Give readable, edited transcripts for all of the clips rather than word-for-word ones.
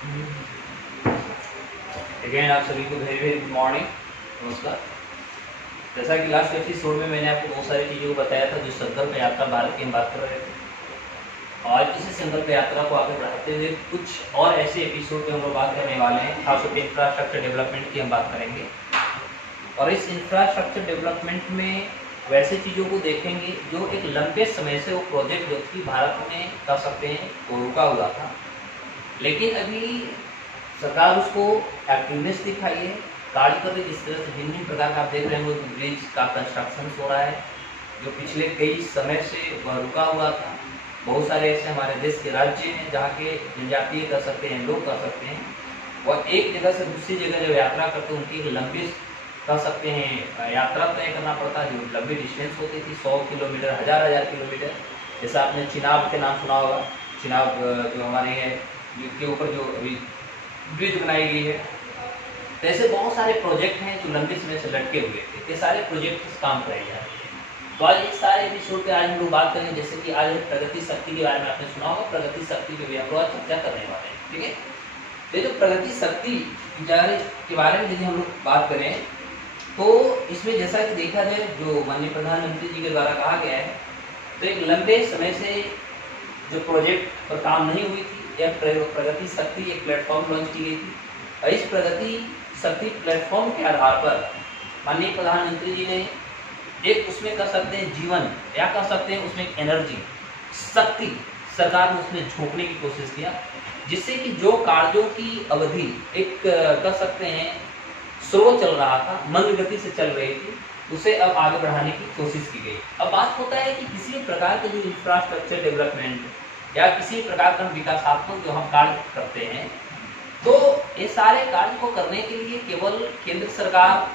Again आप सभी को वेरी वेरी गुड मॉर्निंग, नमस्कार। जैसा कि लास्ट एपिसोड में मैंने आपको बहुत सारी चीज़ों को बताया था जो संकल्प यात्रा भारत की हम बात कर रहे थे। आज इसी संकल्प यात्रा को आगे बढ़ाते हुए कुछ और ऐसे एपिसोड पे हम लोग बात करने वाले हैं। खासतौर पर इंफ्रास्ट्रक्चर डेवलपमेंट की हम बात करेंगे और इस इंफ्रास्ट्रक्चर डेवलपमेंट में वैसे चीज़ों को देखेंगे जो एक लंबे समय से वो प्रोजेक्ट जो कि भारत में कर सकते हैं वो रुका हुआ था, लेकिन अभी सरकार उसको एक्टिवनेस दिखाई है, कार्य कर रही है। जिस तरह से भिन्न प्रकार का आप देख रहे हैं, वो ब्रिज का कंस्ट्रक्शन हो रहा है जो पिछले कई समय से वह रुका हुआ था। बहुत सारे ऐसे हमारे देश के राज्य हैं जहाँ के जनजातीय कर सकते हैं, लोग कर सकते हैं। वह एक जगह से दूसरी जगह जब यात्रा करते हैं, उनकी एक लंबी कर सकते हैं यात्रा तय करना पड़ता है जो लंबी डिस्टेंस होती थी, 100 किलोमीटर, हज़ार किलोमीटर। जैसा आपने चिनाब के नाम सुना होगा, चिनाब जो हमारे है जिसके ऊपर जो अभी ब्रिज बनाई गई है। तो ऐसे बहुत सारे प्रोजेक्ट हैं जो लंबे समय से लटके हुए थे, ये सारे प्रोजेक्ट काम कराए जा रहे हैं। तो आज इस सारे एपिसोड पे आज हम लोग बात करेंगे। जैसे कि आज प्रगति शक्ति के बारे में आपने सुना होगा, प्रगति शक्ति पे भी हम लोग आज चर्चा करने वाले हैं, ठीक है। ये जो प्रगति शक्ति के बारे में यदि हम लोग बात करें तो इसमें जैसा कि देखा जाए जो माननीय प्रधानमंत्री जी के द्वारा कहा गया है, तो एक लंबे समय से जो प्रोजेक्ट पर काम नहीं हुई थी, यह प्रगति शक्ति एक प्लेटफॉर्म लॉन्च की गई थी। और इस प्रगति शक्ति प्लेटफॉर्म के आधार पर माननीय प्रधानमंत्री जी ने एक उसमें कर सकते हैं जीवन, या कर सकते हैं उसमें एनर्जी, शक्ति सरकार ने उसमें झोंकने की कोशिश किया, जिससे कि जो कार्यों की अवधि एक कर सकते हैं स्लो चल रहा था, मंद गति से चल रही थी, उसे अब आगे बढ़ाने की कोशिश की गई। अब बात होता है कि किसी भी प्रकार के जो इंफ्रास्ट्रक्चर डेवलपमेंट या किसी प्रकार का विकासात्मक जो हम कार्य करते हैं, तो ये सारे कार्य को करने के लिए केवल केंद्र सरकार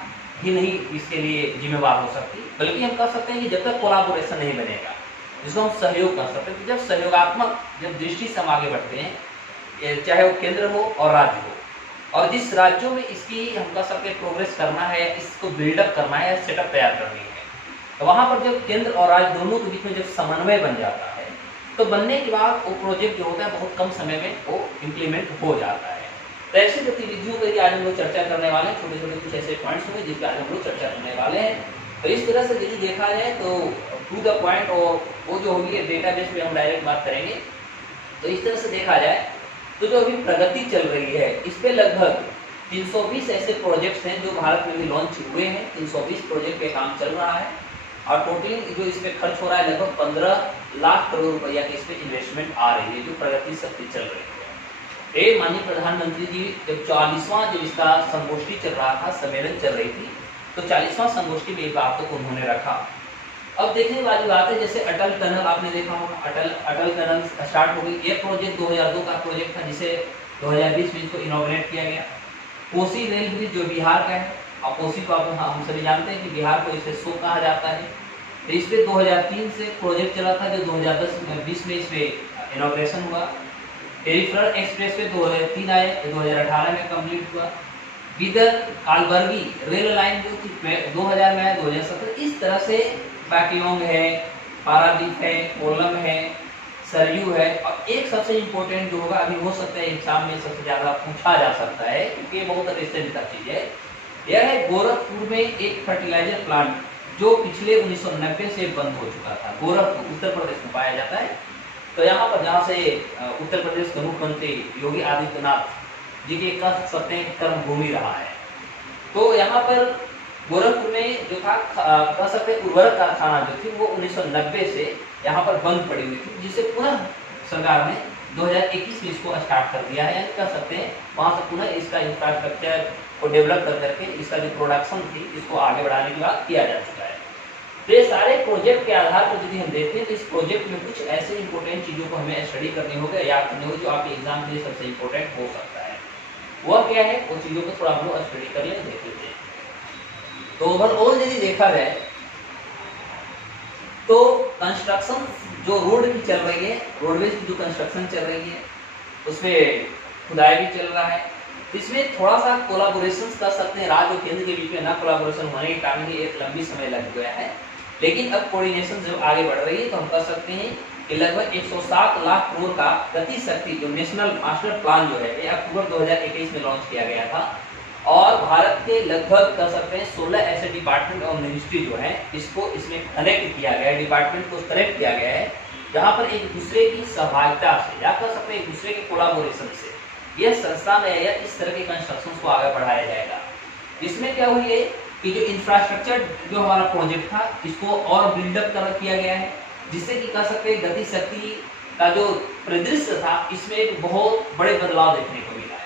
ही नहीं इसके लिए जिम्मेवार हो सकती, बल्कि हम कह सकते हैं कि जब तक कोलैबोरेशन नहीं बनेगा, जिसको हम सहयोग कर सकते हैं, जब सहयोगात्मक जब दृष्टि से हम आगे बढ़ते हैं, चाहे वो केंद्र हो और राज्य हो, और जिस राज्यों में इसकी हम कह सकते हैं प्रोग्रेस करना है, इसको बिल्डअप करना है, सेटअप तैयार करनी है, तो वहाँ पर जब केंद्र और राज्य दोनों के बीच में जब समन्वय बन जाता है, तो बनने के बाद वो प्रोजेक्ट जो होता है बहुत कम समय में वो इम्प्लीमेंट हो जाता है। तो ऐसी गतिविधियों पर आज हम लोग चर्चा करने वाले हैं। छोटे छोटे कुछ ऐसे पॉइंट्स होंगे जिस पर आज हम लोग चर्चा करने वाले हैं। तो इस तरह से यदि देखा जाए तो टू द पॉइंट, और वो जो होगी डेटाबेस में हम डायरेक्ट बात करेंगे। तो इस तरह से देखा जाए तो जो अभी प्रगति चल रही है, इस पर लगभग 320 ऐसे प्रोजेक्ट्स हैं जो भारत में भी लॉन्च हुए हैं। 320 प्रोजेक्ट पे काम चल रहा है और टोटली जो इस पर खर्च हो रहा है लगभग 15 लाख करोड़ रुपया की इस पर इन्वेस्टमेंट आ रही है, जो प्रगति शक्ति चल रही है। ये माननीय प्रधानमंत्री जी जब 40वां जब इसका संगोष्ठी चल रहा था, सम्मेलन चल रही थी, तो 40वां संगोष्ठी में बातों को उन्होंने रखा। अब देखने वाली बात है, जैसे अटल टनल आपने देखा होगा, अटल टनल स्टार्ट हो गई। ये प्रोजेक्ट 2002 का प्रोजेक्ट था, जिसे 2020 में इसको इनॉग्रेट किया गया। कोसी रेल ब्रिज जो बिहार का है, और कोसी को हम सभी जानते हैं कि बिहार को इसे सो कहा जाता है। तो इस पर 2003 से प्रोजेक्ट चला था, जो 2010-20 में इस पर इनॉग्रेशन हुआ। पेरिफेरल एक्सप्रेस वे 2003 आए, 2018 में कंप्लीट हुआ। बीदर कालबर्गी रेल लाइन जो थी 2000 में आया, 2017। इस तरह से पैक्योंग है, पारादीप है, कोल्लम है, सरयू है, और एक सबसे इम्पोर्टेंट जो होगा, अभी हो सकता है एग्जाम में सबसे ज़्यादा पूछा जा सकता है क्योंकि ये बहुत रिसेंट का चीज़ है, यह है गोरखपुर में एक फर्टिलाइजर प्लांट जो पिछले 1990 से बंद हो चुका था। गोरखपुर उत्तर प्रदेश में पाया जाता है। तो यहाँ पर जहाँ से उत्तर प्रदेश के मुख्यमंत्री योगी आदित्यनाथ जी के कह सकते हैं कर्मभूमि रहा है, तो यहाँ पर गोरखपुर में जो था कह सकते हैं उर्वरक कारखाना जो थी वो 1990 से यहाँ पर बंद पड़ी हुई थी, जिसे पुनः सरकार ने 2021 में इसको स्टार्ट कर दिया है। यानी कह सकते हैं वहाँ से पुनः इसका इंफ्रास्ट्रक्चर को डेवलप कर करके इसका जो प्रोडक्शन थी इसको आगे बढ़ाने के बाद किया जा चुका है। तो ये सारे प्रोजेक्ट के आधार पर यदि हम देखते हैं तो इस प्रोजेक्ट में कुछ ऐसे इंपॉर्टेंट चीज़ों को हमें स्टडी करनी होगी, याद करनी होगी, जो आपके एग्जाम के लिए सबसे इंपॉर्टेंट हो सकता है। वह क्या है, वो चीज़ों को थोड़ा हम लोग स्टडी कर लें, देख लेते हैं। तो ओवरऑल यदि देखा जाए तो कंस्ट्रक्शन जो रोड की चल रही है, रोडवेज की जो कंस्ट्रक्शन चल रही है, उसमें खुदाई भी चल रहा है। इसमें थोड़ा सा कोलाबोरेशन कर सकते हैं, राज्य और केंद्र के बीच में ना कोलाबोरेशन होने के कारण ही एक लंबी समय लग गया है। लेकिन अब कोऑर्डिनेशन जब आगे बढ़ रही है तो हम कर सकते हैं कि लगभग 107 लाख करोड़ का गति शक्ति जो नेशनल मास्टर प्लान जो है ये अक्टूबर 2021 में लॉन्च किया गया था। और भारत के लगभग कह सकते हैं 16 ऐसे डिपार्टमेंट और मिनिस्ट्री जो है इसको इसमें कनेक्ट किया गया है, डिपार्टमेंट को कनेक्ट किया गया है, जहाँ पर एक दूसरे की सहभागिता से या कह सकते हैं एक दूसरे के कोलाबोरेशन से यह संस्था में या इस तरह के कंस्ट्रक्शन को आगे बढ़ाया जाएगा। इसमें क्या हुई है कि जो इंफ्रास्ट्रक्चर जो हमारा प्रोजेक्ट था इसको और बिल्डअप किया गया है, जिससे कि कह सकते हैं गति शक्ति का जो परिदृश्य था इसमें एक बहुत बड़े बदलाव देखने को मिला है।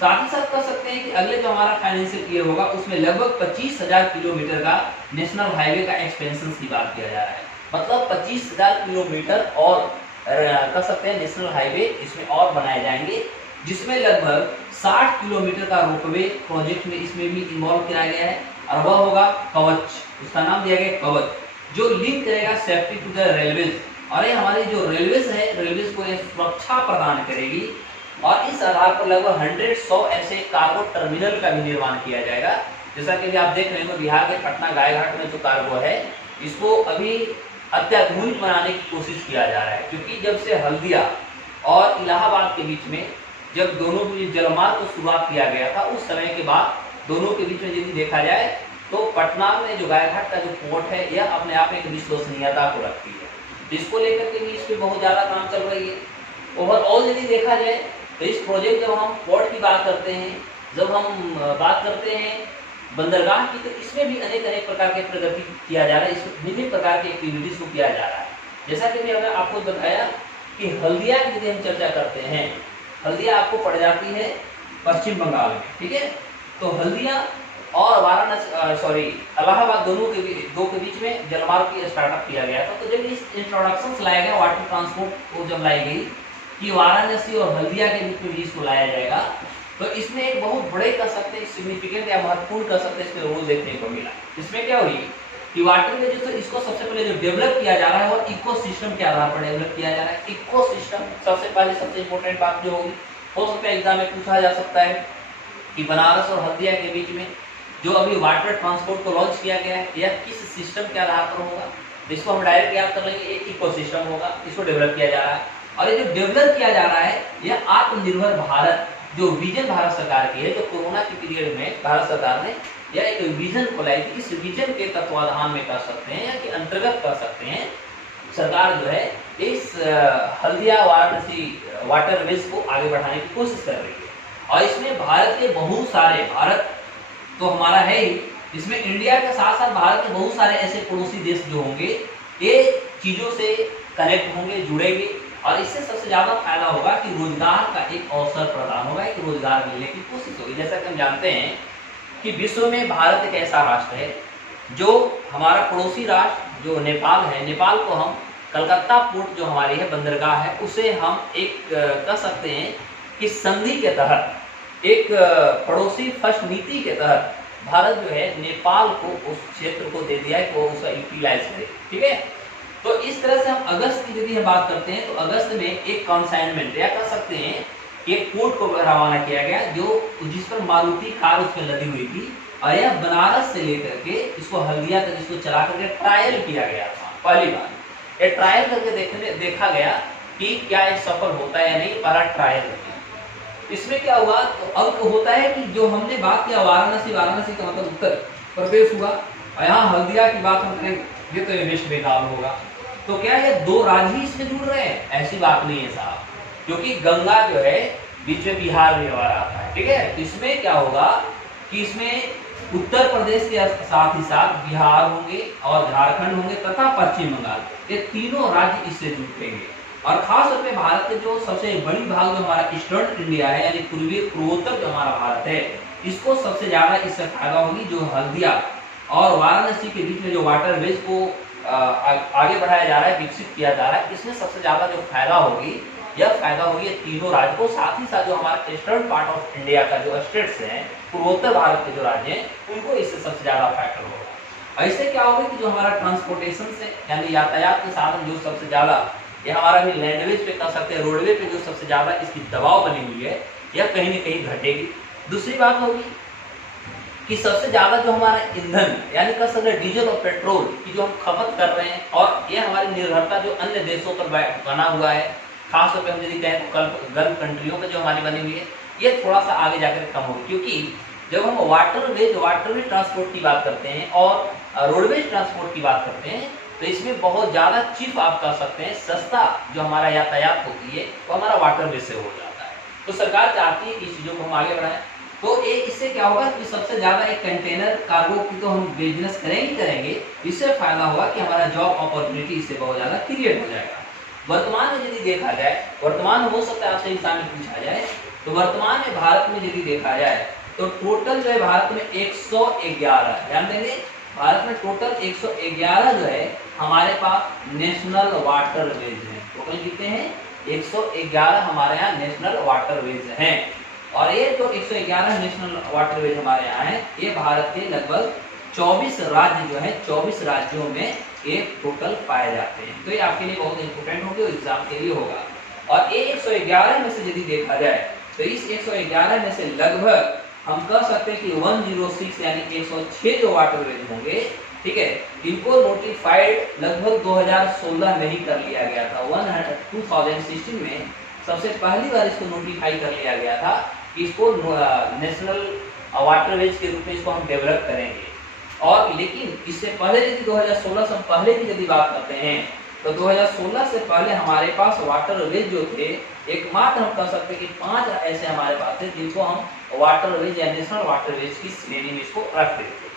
साथ ही साथ कह सकते हैं कि अगले जो हमारा फाइनेंशियल ईयर होगा उसमें लगभग 25,000 किलोमीटर का नेशनल हाईवे का एक्सपेंशन की बात किया जा रहा है। मतलब 25,000 किलोमीटर और कह सकते हैं नेशनल हाईवे इसमें और बनाए जाएंगे, जिसमें लगभग 60 किलोमीटर का रोपवे प्रोजेक्ट में इसमें भी इन्वॉल्व किया गया है। और वह होगा कवच, उसका नाम दिया गया कवच, जो लिंक करेगा सेफ्टी टू द रेलवेज। और ये हमारी जो रेलवेज है रेलवेज को ये सुरक्षा प्रदान करेगी। और इस आधार पर लगभग 100 ऐसे कार्गो टर्मिनल का भी निर्माण किया जाएगा। जैसा कि आप देख रहे हैं बिहार के पटना गायघाट में जो कार्गो है इसको अभी अत्याधुनिक बनाने की कोशिश किया जा रहा है, क्योंकि जब से हल्दिया और इलाहाबाद के बीच में जब दोनों के जलमार्ग को शुरुआत किया गया था उस समय के बाद दोनों के बीच में यदि देखा जाए तो पटना में जो गायघाट का जो पोर्ट है यह अपने आप एक विश्वसनीयता को रखती है। इसको लेकर के भी इस पर बहुत ज़्यादा काम चल रही है। ओवरऑल यदि देखा जाए तो इस प्रोजेक्ट जब हम पोर्ट की बात करते हैं, जब हम बात करते हैं बंदरगाह की, तो इसमें भी अनेक प्रकार के प्रगति किया जा रहा है, इसमें विभिन्न प्रकार की एक्टिविटीज को किया जा रहा है। जैसा कि मैंने आपको बताया कि हल्दिया की यदि हम चर्चा करते हैं, हल्दिया आपको पड़ जाती है पश्चिम बंगाल में, ठीक है। तो हल्दिया और वाराणसी इलाहाबाद दो के बीच में जलमार्ग की स्टार्टअप किया गया था। तो जब इस इंट्रोडक्शन लाया गया वाटर ट्रांसपोर्ट को जब लाई गई कि वाराणसी और हल्दिया के बीच में इसको लाया जाएगा, तो इसमें एक बहुत बड़े कह सकते हैं सिग्निफिकेंट या महत्वपूर्ण कह सकते हैं इसमें रोल देखने को मिला। इसमें क्या हुई कि वाटर में जो इसको सबसे पहले जो डेवलप किया जा रहा है वो इकोसिस्टम के आधार पर डेवलप किया जा रहा है। इकोसिस्टम सबसे पहले सबसे इंपॉर्टेंट बात जो होगी, हो सकता है एग्जाम में पूछा जा सकता है कि बनारस और हल्दिया के बीच में जो अभी वाटर ट्रांसपोर्ट को लॉन्च किया गया है यह किस सिस्टम के आधार पर होगा। इसको हम डायरेक्ट याद कर लेंगे, एक इकोसिस्टम होगा, इसको डेवलप किया जा रहा है। और ये जो डेवलप किया जा रहा है यह आत्मनिर्भर भारत जो विजन भारत सरकार की है, जो कोरोना के पीरियड में भारत सरकार ने यह एक विजन को लाई थी। इस विजन के तत्वाधान में कर सकते हैं या के अंतर्गत कर सकते हैं, सरकार जो है इस हल्दिया वाराणसी वाटरवेज को आगे बढ़ाने की कोशिश कर रही है। और इसमें भारत के बहुत सारे, भारत तो हमारा है ही, इसमें इंडिया के साथ साथ भारत के बहुत सारे ऐसे पड़ोसी देश जो होंगे ये चीजों से कनेक्ट होंगे, जुड़ेंगे। और इससे सबसे ज्यादा फायदा होगा कि रोजगार का एक अवसर प्रदान होगा, एक रोजगार मिलने की कोशिश होगी। जैसा कि हम जानते हैं कि विश्व में भारत एक ऐसा राष्ट्र है जो हमारा पड़ोसी राष्ट्र जो नेपाल है, नेपाल को हम कलकत्ता पोर्ट जो हमारी है बंदरगाह है उसे हम एक कह सकते हैं कि संधि के तहत, एक पड़ोसी फर्स्ट नीति के तहत भारत जो है नेपाल को उस क्षेत्र को दे दिया है कि वो उसका यूटिलाइज करे, ठीक है। तो इस तरह से हम अगस्त की यदि हम बात करते हैं तो अगस्त में एक कंसाइनमेंट या कह सकते हैं एक पोर्ट को रवाना किया गया जो जिस पर मारुति कार उस पर लदी हुई थी। और यह बनारस से लेकर के इसको हल्दिया तक इसको चला करके ट्रायल किया गया था। पहली बार ये ट्रायल करके देखा गया कि क्या ये सफल होता है या नहीं, पहला ट्रायल। इसमें क्या हुआ, तो अब होता है कि जो हमने बात किया वाराणसी का मतलब उत्तर प्रदेश हुआ, और यहाँ हल्दिया की बात हम करें ये तो वेस्ट बंगाल होगा। तो क्या ये दो राज्य ही इसमें जुड़ रहे हैं? ऐसी बात नहीं है साहब, क्योंकि गंगा जो है बीच में बिहार में आता है, ठीक है। तो इसमें क्या होगा कि इसमें उत्तर प्रदेश के साथ ही साथ बिहार होंगे और झारखंड होंगे तथा पश्चिम बंगाल, ये तीनों राज्य इससे जुड़ेंगे। और खास तौर पे भारत के जो सबसे बड़ी भाग जो हमारा ईस्टर्न इंडिया है यानी पूर्वी पूर्वोत्तर जो हमारा भारत है, इसको सबसे ज्यादा इससे फायदा होगी। जो हल्दिया और वाराणसी के बीच में जो वाटरवेज को आगे बढ़ाया जा रहा है, विकसित किया जा रहा है, इसमें सबसे ज्यादा जो फायदा होगी यह फायदा होगी तीनों राज्य को। साथ ही साथ जो हमारा ईस्टर्न पार्ट ऑफ इंडिया का जो स्टेट्स हैं, पूर्वोत्तर भारत के जो राज्य हैं, उनको इससे सबसे ज्यादा फैक्टर होगा। ऐसे क्या होगा कि जो हमारा ट्रांसपोर्टेशन से यानी यातायात के साधन जो सबसे ज्यादा ये हमारा भी लैंडवेज पे कर सकते हैं, रोडवे पे जो सबसे ज्यादा इसकी दबाव बनी हुई है यह कहीं न कहीं घटेगी। दूसरी बात होगी कि सबसे ज्यादा जो हमारा ईंधन यानी कह सकते हैं डीजल और पेट्रोल की जो हम खपत कर रहे हैं, और ये हमारी निर्भरता जो अन्य देशों पर बना हुआ है, खासतौर पर हम यदि कहें तो गल्फ कंट्रियों पर जो हमारी बनी हुई है, ये थोड़ा सा आगे जाकर कम होगी। क्योंकि जब हम वाटरवेज ट्रांसपोर्ट की बात करते हैं और रोडवेज ट्रांसपोर्ट की बात करते हैं, तो इसमें बहुत ज़्यादा चीप आप कह सकते हैं, सस्ता जो हमारा यातायात होती है वो हमारा वाटरवेज से हो जाता है। तो सरकार चाहती है कि इस चीज़ों को हम आगे बढ़ाएं। तो इससे क्या होगा कि सबसे ज़्यादा एक कंटेनर कार्गो की तो हम बिजनेस करेंगे, इससे फायदा होगा कि हमारा जॉब अपॉर्चुनिटी इससे बहुत ज़्यादा क्रिएट हो जाएगा। वर्तमान में यदि देखा जाए, वर्तमान हो सकता है आपसे एग्जाम में पूछा जाए, तो वर्तमान में भारत में यदि देखा जाए तो टोटल जो है भारत में 111, ध्यान देंगे, भारत में टोटल 111 जो है हमारे पास नेशनल वाटरवेज है। टोटल कितने हैं? 111 हमारे यहाँ नेशनल वाटरवेज हैं। और ये जो 111 नेशनल वाटरवेज हमारे यहाँ है, ये भारत के लगभग 24 राज्य जो है, 24 राज्यों में ये टोटल पाए जाते हैं। तो ये आपके लिए बहुत इंपॉर्टेंट होगी और एग्जाम के लिए होगा। और ये 111 में से यदि देखा जाए तो इस 111 में से लगभग हम कह सकते हैं कि 106 यानी 106 जो वाटरवेज होंगे, ठीक है, इनको नोटिफाइड लगभग 2016 में ही कर लिया गया था। 2016 में सबसे पहली बार इसको नोटिफाई कर लिया गया था कि इसको नेशनल वाटरवेज के रूप में इसको हम डेवलप करेंगे। और लेकिन इससे पहले यदि 2016 से पहले की यदि बात करते हैं तो 2016 से पहले हमारे पास वाटरवेज जो थे, एकमात्र हम कह सकते हैं कि 5 ऐसे हमारे पास थे जिनको हम वाटरवेज या नेशनल वाटरवेज की श्रेणी में इसको रखते थे।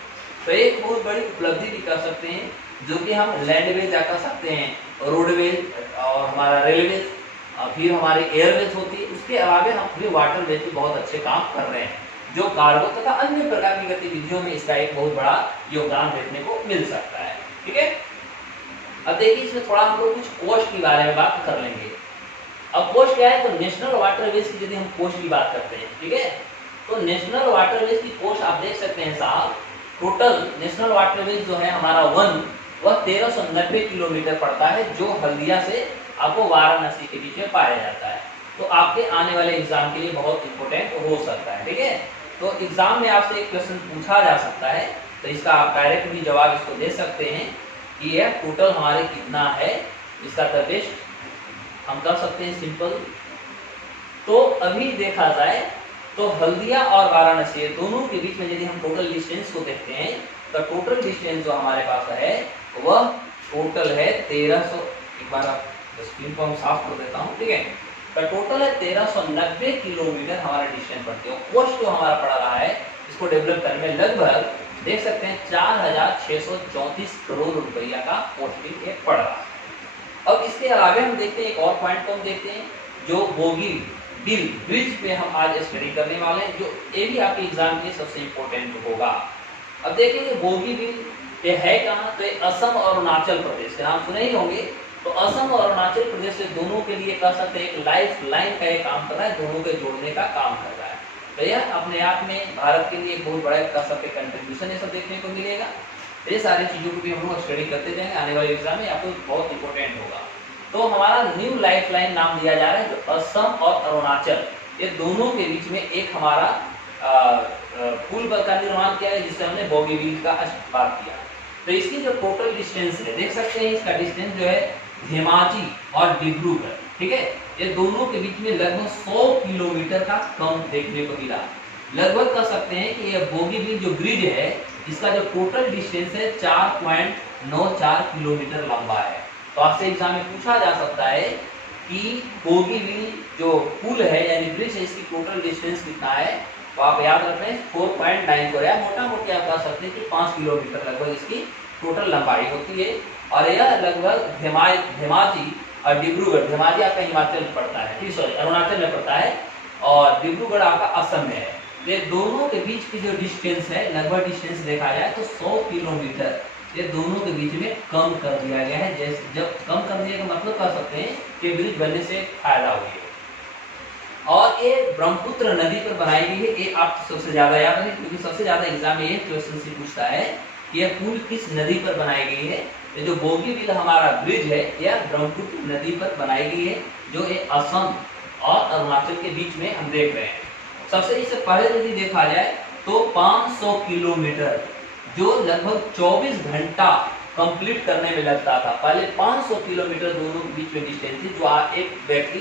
तो एक बहुत बड़ी उपलब्धि भी कर सकते हैं, जो कि हम लैंडवेज या कह सकते हैं, रोडवेज और हमारा रेलवेज, फिर हमारी एयरवेज होती है। उसके अलावा हम भी वाटरवेज भी बहुत अच्छे काम कर रहे हैं, जो कार्गो तथा अन्य प्रकार की गतिविधियों में इसका एक बहुत बड़ा योगदान देखने को मिल सकता है। ठीक है, अब देखिए इसमें थोड़ा हम लोग कुछ कोस्ट के बारे में बात कर लेंगे। अब कोस्ट क्या है? तो नेशनल वाटरवेज की यदि हम कोस्ट की बात करते हैं, ठीक है, तो नेशनल वाटरवेज की कोस्ट आप देख सकते हैं साहब, टोटल नेशनल वाटरवेज जो है हमारा वह 1390 किलोमीटर पड़ता है, जो हल्दिया से आपको वाराणसी के बीच में पाया जाता है। तो आपके आने वाले एग्जाम के लिए बहुत इंपॉर्टेंट हो सकता है। ठीक है, तो एग्जाम में आपसे एक क्वेश्चन पूछा जा सकता है, तो इसका आप डायरेक्ट भी जवाब इसको दे सकते हैं कि यह टोटल हमारे कितना है। इसका द बेस्ट हम कर सकते हैं सिंपल। तो अभी देखा जाए तो हल्दिया और वाराणसी दोनों के बीच में यदि हम टोटल डिस्टेंस को देखते हैं, तो टोटल डिस्टेंस जो हमारे पास है वह टोटल है 1300, एक बार आप स्क्रीन को हम साफ कर देता हूँ, ठीक है, तो टोटल है 1390 किलोमीटर हमारा डिस्टेंस पड़ती है। कोस्ट जो हमारा पड़ रहा है इसको डेवलप करने में लगभग देख सकते हैं 4634 करोड़ रुपया का कॉस्टिंग पड़ रहा है। अब इसके अलावा हम देखते हैं एक और पॉइंट को हम देखते हैं, जो बोगी बिल ब्रिज पे हम आज स्टडी करने वाले हैं, जो ये भी आपके एग्जाम के लिए सबसे इम्पोर्टेंट होगा। अब देखेंगे बोगी बिल ये है कहाँ, तो ये असम और अरुणाचल प्रदेश के नाम सुने ही होंगे। तो असम और अरुणाचल प्रदेश से दोनों के लिए कह सकते हैं एक लाइफ लाइन का ये काम कर रहा है, दोनों के जोड़ने का काम कर रहा है। तो यह अपने आप में भारत के लिए बहुत बड़ा कह सकते कंट्रीब्यूशन ये सब देखने को मिलेगा। ये सारी चीज़ों को भी हम लोग स्टडी करते जाएंगे, आने वाले एग्जाम में आपको बहुत इंपॉर्टेंट होगा। तो हमारा न्यू लाइफ लाइन नाम दिया जा रहा है, जो असम और अरुणाचल ये दोनों के बीच में एक हमारा पुल का निर्माण किया है, जिससे हमने बोगीबील का बात किया। तो इसकी जो टोटल डिस्टेंस है देख सकते हैं, इसका डिस्टेंस जो है धेमाजी और डिब्रूगढ़, ठीक है, ये दोनों के बीच में लगभग 100 किलोमीटर का कम देखने को मिला। लगभग कह सकते हैं कि ये बोगीबील जो ब्रिज है इसका जो टोटल डिस्टेंस है 4.94 किलोमीटर लंबा है। तो आपसे एग्जाम में पूछा जा सकता है कि बोगीबील जो पुल है यानी ब्रिज है, इसकी टोटल डिस्टेंस कितना है। तो आप याद रख रहे हैं 4.94 या मोटा मोटी आप कह सकते हैं कि 5 किलोमीटर लगभग इसकी टोटल लंबाई होती है। और यह लगभग धेमाजी और डिब्रूगढ़, धेमाजी आपका हिमाचल में पड़ता है, सॉरी अरुणाचल में पड़ता है, और डिब्रूगढ़ आपका असम में है। ये दोनों के बीच की जो डिस्टेंस है, लगभग डिस्टेंस देखा जाए तो 100 किलोमीटर ये दोनों के बीच में कम कर दिया गया है। जैसे जब कम कर दिया का मतलब कह सकते हैं कि ब्रिज बनने से फायदा हुई है। और ये ब्रह्मपुत्र नदी पर बनाई गई है, ये आप सबसे ज्यादा याद रखें, क्योंकि सबसे ज्यादा एग्जाम में ये क्वेश्चन से पूछता है कि यह पुल किस नदी पर बनाई गई है। ये जो बोगीबील हमारा ब्रिज है यह ब्रह्मपुत्र नदी पर बनाई गई है, जो ये असम और अरुणाचल के बीच में हम देख रहे हैं। सबसे इससे पहले यदि देखा जाए तो 500 किलोमीटर जो लगभग 24 घंटा कंप्लीट करने में लगता था। पहले 500 किलोमीटर दोनों के बीच में डिस्टेंस थी। जो एक व्यक्ति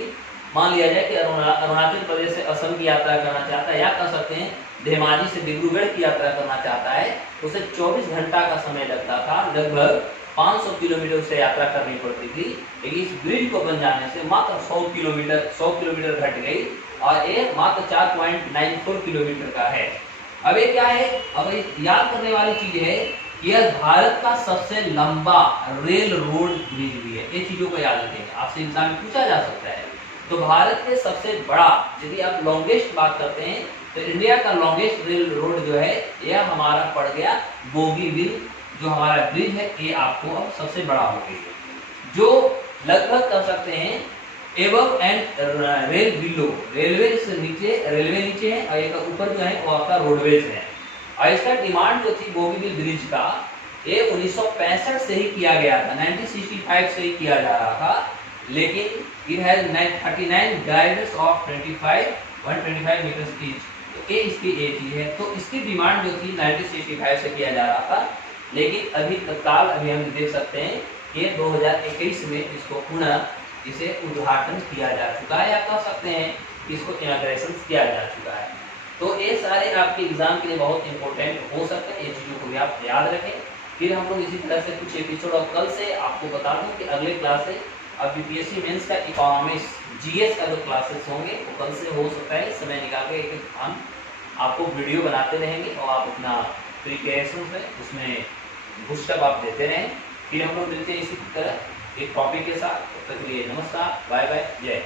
मान लिया जाए कि अरुणाचल प्रदेश से असम की यात्रा करना चाहता है, या कह सकते हैं धेमाजी से डिब्रूगढ़ की यात्रा करना चाहता है, तो उसे 24 घंटा का समय लगता था। लगभग 500 किलोमीटर से यात्रा करनी पड़ती थी। लेकिन इस ब्रिज को बन जाने से मात्र 100 किलोमीटर घट गई और ये मात्र 4.94 किलोमीटर का है। अब ये क्या है, अब याद करने वाली चीज है, यह भारत का सबसे लंबा रेल रोड ब्रिज भी है। ये चीजों को याद रखेंगे, आपसे एग्जाम में पूछा जा सकता है। तो भारत के सबसे बड़ा, यदि आप लॉन्गेस्ट बात करते हैं तो इंडिया का लॉन्गेस्ट रेल रोड जो है यह हमारा पड़ गया बोगीबील। जो हमारा ब्रिज है ये आपको अब सबसे बड़ा हो गई है, जो लगभग कर सकते हैं above and rail below, railway से नीचे, रेलवे नीचे है और एक ऊपर जो है वो आपका रोडवेज है। और इसका डिमांड जो थी बोगीबील ब्रिज का, ये 1965 से ही किया गया था, 1965 से ही किया जा रहा था। लेकिन it has 39 guides of 125 metre each, तो ये इसकी एज है। तो इसकी डिमांड जो थी 1965 से किया जा रहा था, लेकिन अभी तत्काल अभी हम देख सकते हैं कि 2021 में इसको पुनः इसे उद्घाटन किया जा चुका है, या कह सकते हैं इसको इनॉग्रेशन किया जा चुका है। तो ये सारे आपके एग्जाम के लिए बहुत इंपॉर्टेंट हो सकते हैं, ये चीज़ों को भी आप याद रखें। फिर हम लोग इसी तरह से कुछ एपिसोड, और कल से आपको बता दूं कि अगले क्लास से अब बीपीएससी मेंस का इकोनॉमिक्स जीएस का जो क्लासेस होंगे वो कल से हो सकता है समय निकाल के एक हम आपको वीडियो बनाते रहेंगे और आप अपना प्रिपरेशन है उसमें बूस्टअप आप देते रहें। फिर हम लोग मिलते हैं इसी तरह एक टॉपिक के साथ। तब तक के लिए नमस्कार, बाय बाय, जय।